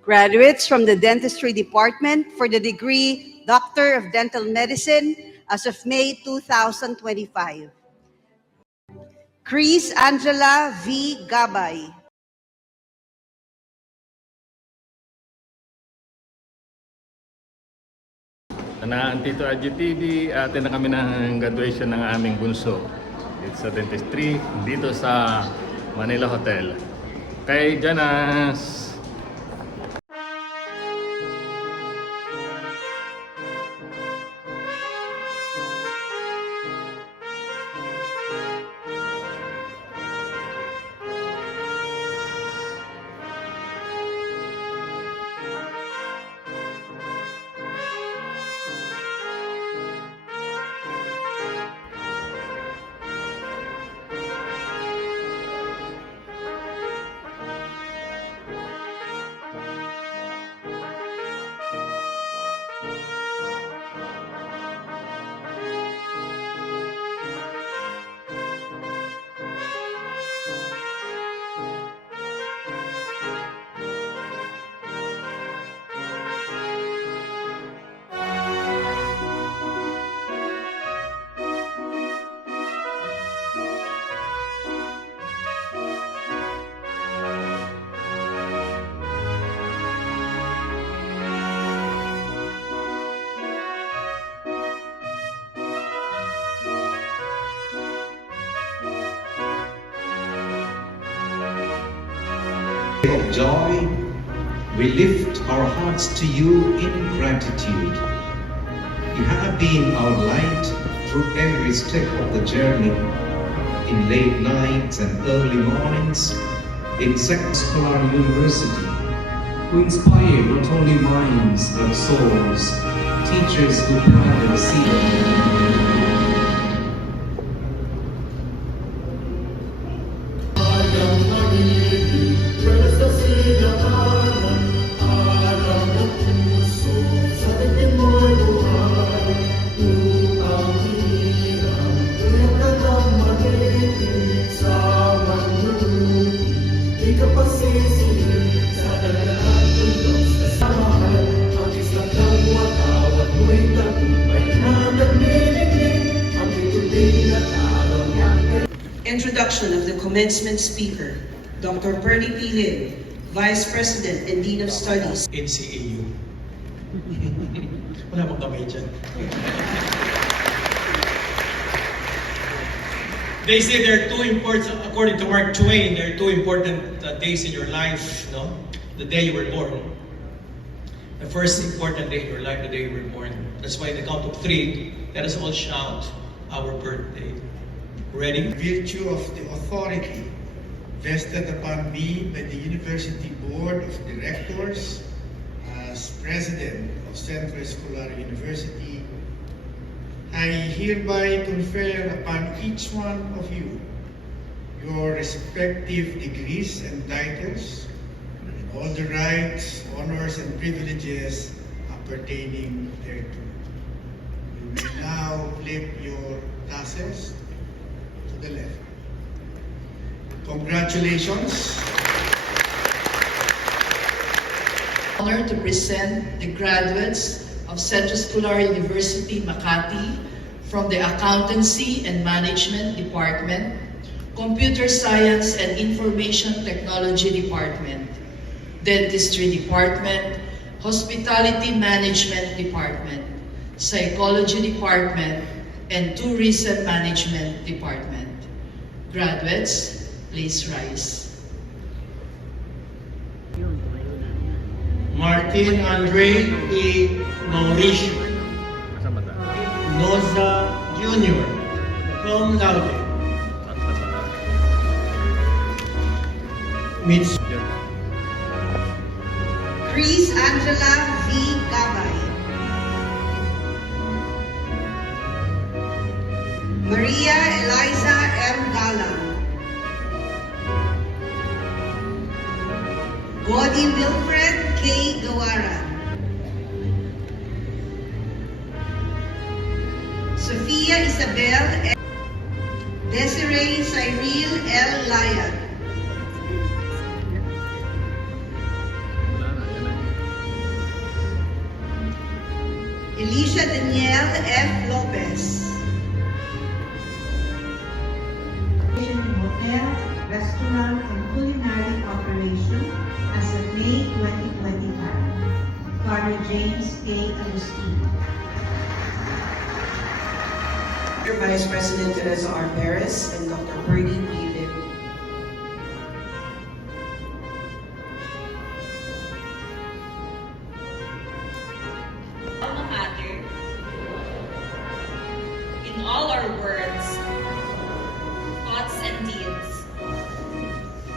Graduates from the Dentistry Department for the degree Doctor of Dental Medicine as of May 2025. Chris Angela V. Gabay. Na Tito Adju TV, atin na kami ng graduation ng aming bunso. It's sa dentistry dito sa Manila Hotel. Kay Janas. Of joy, we lift our hearts to you in gratitude. You have been our light through every step of the journey, in late nights and early mornings, in Scholar University, who inspire not only minds but souls, teachers who plant the seed. Introduction of the commencement speaker, Dr. Perny P. Lim, Vice President and Dean of Studies. NCAU. Wala mong kamay dyan. They say there are two important, according to Mark Twain, there are two important days in your life, no? The day you were born. The first important day in your life, the day you were born. That's why in the count of three, let us all shout our birthday. Ready? Virtue of the authority vested upon me by the University Board of Directors as President of Central Scholar University, I hereby confer upon each one of you your respective degrees and titles, and all the rights, honors, and privileges appertaining thereto. You may now flip your tassels to the left. Congratulations. Honored to present the graduates of Central Scholar University, Makati from the Accountancy and Management Department, Computer Science and Information Technology Department, Dentistry Department, Hospitality Management Department, Psychology Department, and Tourism Management Department. Graduates, please rise. Martin Andre A. Mauricio, Noza Jr., cum laude. Chris Angela V. Gabay. Maria Eliza M. Galang. Godi Wilfred K. Gawaran. Sophia Isabel M. Desiree Cyril L. Layan. Alicia Danielle F. Lopez. in hotel, restaurant, and culinary operation as of May 2025. Father James K. Agustin. Vice President Teresa R. Perez and Dr. Bernie P. Lim. Alma mater, in all our words, thoughts, and deeds,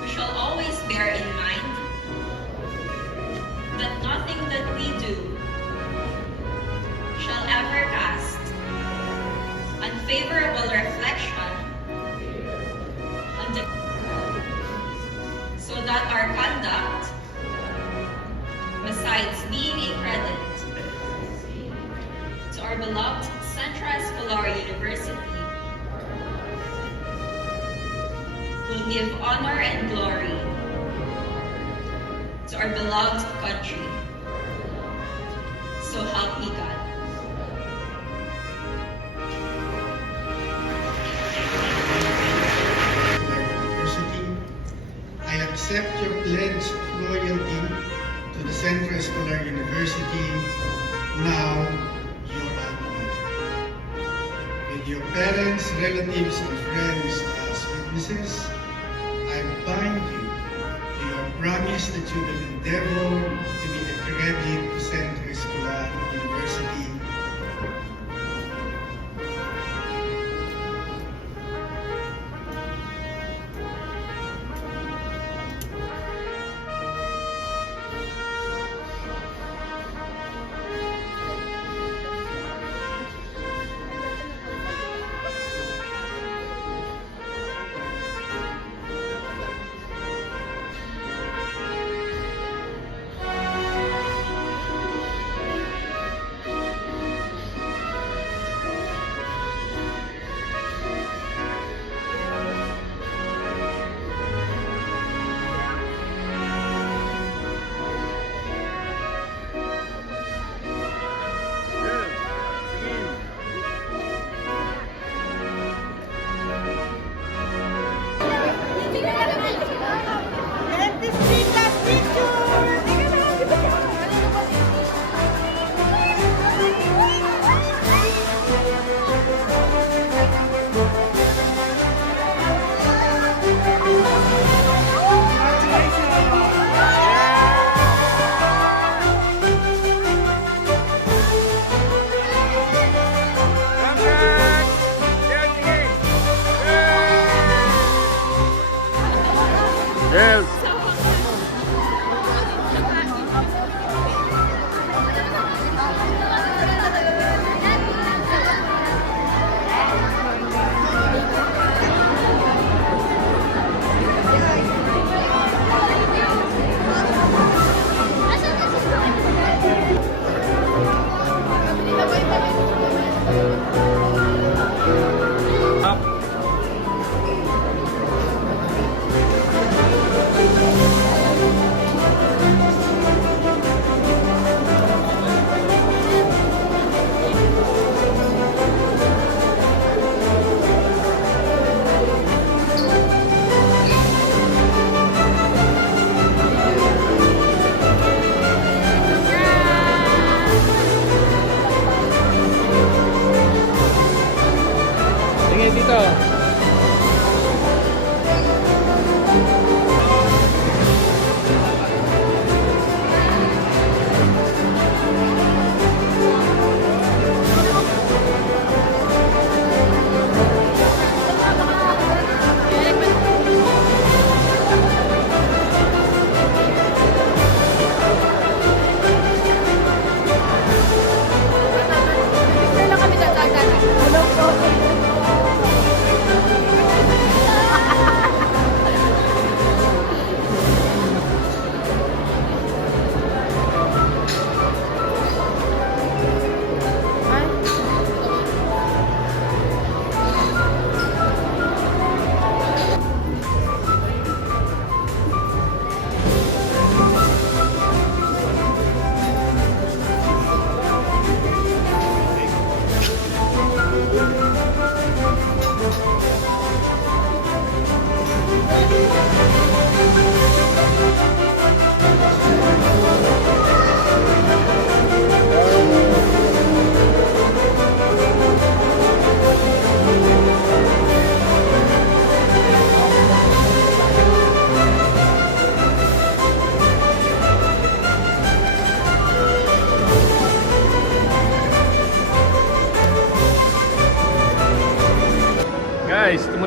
we shall always bear in mind that nothing that we do shall ever cast unfavorable reflection on the, so that our conduct, besides being a credit to our beloved Central Escolar University, will give honor and glory to our beloved country. So help me God. University, I accept your pledge of loyalty to the Central Escolar University, now your alma mater. With your parents, relatives, and friends as witnesses, I bind you to your promise that you will endeavor to be a credit to Central Escolar University.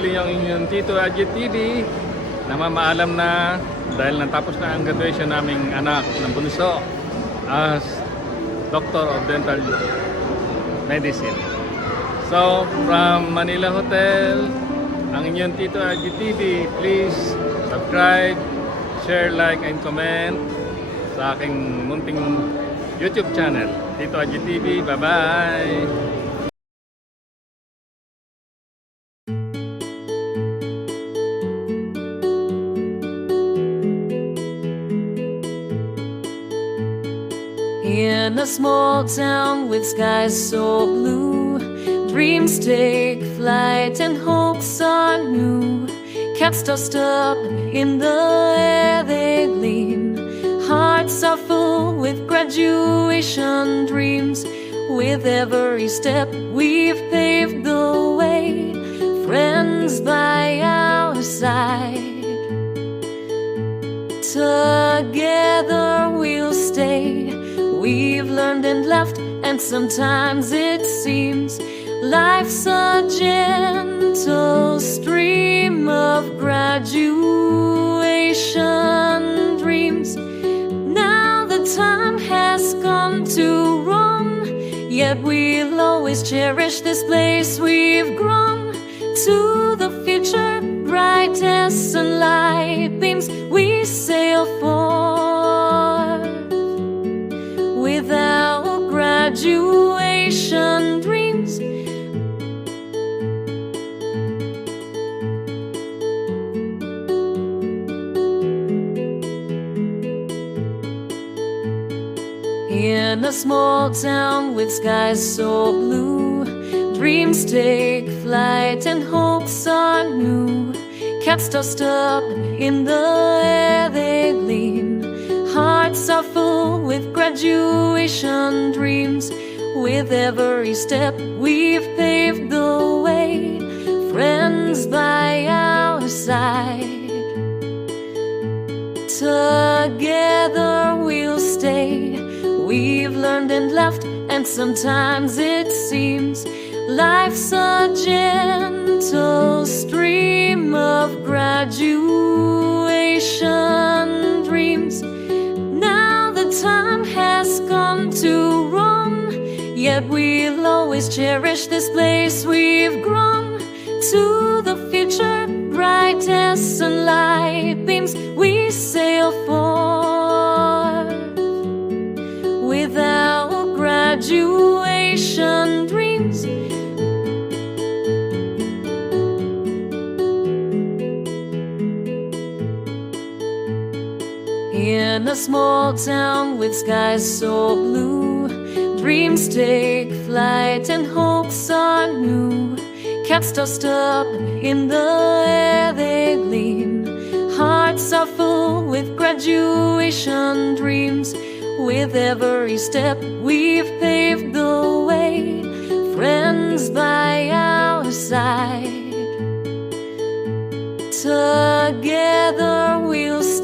muli yung inyong Tito Adjut TV na mamaalam na dahil natapos na ang graduation naming anak ng bunso as Doctor of Dental Medicine. So, from Manila Hotel, ang inyong Tito Adjut TV, please subscribe, share, like, and comment sa aking munting YouTube channel, Tito Adjut TV. Bye-bye! In a small town with skies so blue, dreams take flight and hopes are new. Cats tossed up in the air they gleam. Hearts are full with graduation dreams. With every step we've paved the way, friends by our side. Together we'll stay. We've learned and left, and sometimes it seems life's a gentle stream of graduation dreams. Now the time has come to run, yet we'll always cherish this place we've grown. To the future, bright as sunlight beams, we sail forth with our graduation dreams. In a small town with skies so blue, dreams take flight and hopes are new. Cats tossed up in the air they gleam. Hearts are full with graduation dreams. With every step we've paved the way, friends by our side. Together we'll stay. We've learned and left, and sometimes it seems life's a gentle stream of graduation dreams. Now the time has come to run, yet we'll always cherish this place we've grown. To the future, bright as sunlight beams, we sail forth with our graduation dreams. In a small town with skies so blue, dreams take flight and hopes are new. Cats tossed up in the air they gleam. Hearts are full with graduation dreams. With every step we've paved the way, friends by our side. Together we'll stay.